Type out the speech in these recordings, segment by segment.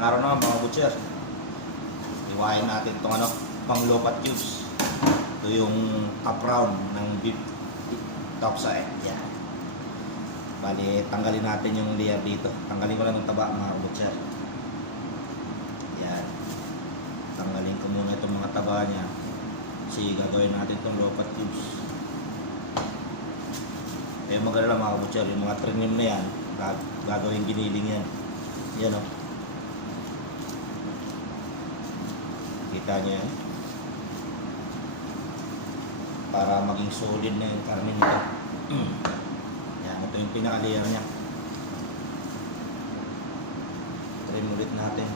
Magandang araw naman mga butcher. Iwain natin itong pang lopat cubes. Ito yung top round ng beef top side. Yan. Bali, tanggalin natin yung layer dito. Tanggalin ko lang yung taba mga butcher. Yan. Tanggalin ko muna itong mga taba niya. Kasi gagawin natin itong lopat cubes. Eh maganda lang mga butcher. Yung mga trinim na yan, gagawin giniling yan. Yan o. Kita nyo yan. Para maging solid na yung karne nito. Yan, ito yung pinaka-layer nya. Trim ulit natin.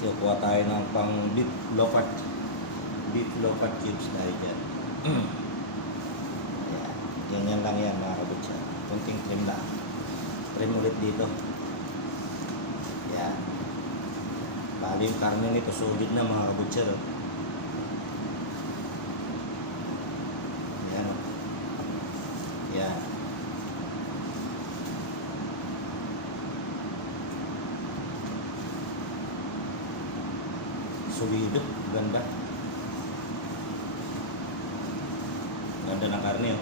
So, kuha tayo ng pang beef lopat cubes tayo dyan. Yan, ganyan lang yan mga kabutsa. Kunting trim lang. Trim ulit dito. Yan. Bali yung karne nito solid na mga kabutser. Yan o. Yan. Solido. Ganda. Ganda ng karne o.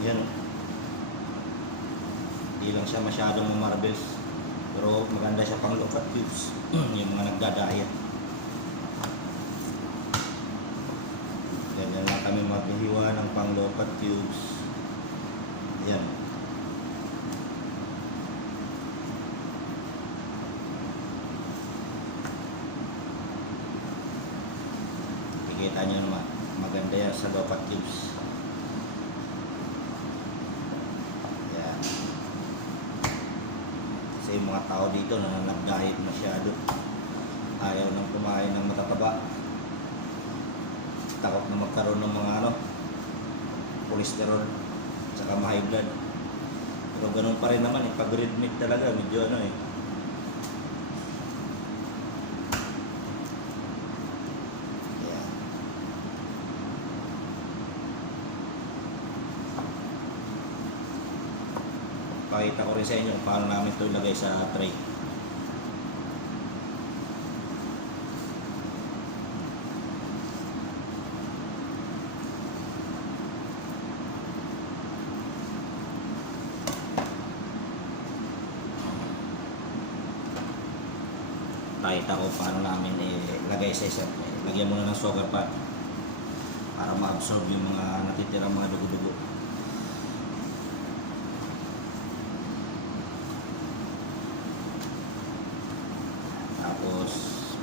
Yan o. Hindi lang siya masyadong marbles, pero maganda siya pang lopat cubes. Yung mga nagdadaya. Ganyan lang kami maghihiwa ng pang lopat cubes. Yan. Kikita nyo naman, maganda yan sa lopat cubes. Yung mga tao dito na nag-diet masyado, ayaw nang kumain ng matataba, takot na magkaroon ng mga cholesterol saka ma-high blood. Pero ganun pa rin naman pag red meat talaga medyo pakita ko rin sa inyo kung paano namin ito ilagay sa tray. Pakita ko paano namin ilagay sa isang tray. Lagyan muna ng sugar pot para ma-absorb yung mga natitirang mga dugo-dugo.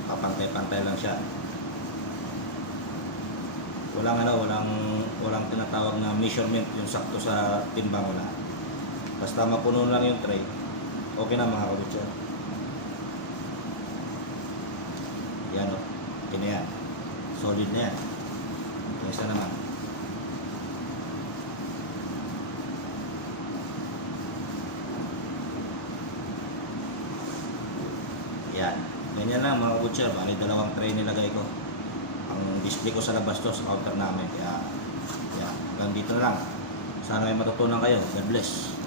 Papantay-pantay lang siya. Walang tinatawag na measurement yung sakto sa timbang, wala. Basta mapuno lang yung tray, okay na mga kabutsa. Yan o. Okay na yan. Solid na yan. Yung isa naman. Yan. Ganyan lang mga butcher, bali dalawang tray nilagay ko. Ang display ko sa labas to sa counter namin. Kaya, hanggang dito na lang. Sana may matutunan kayo. God bless.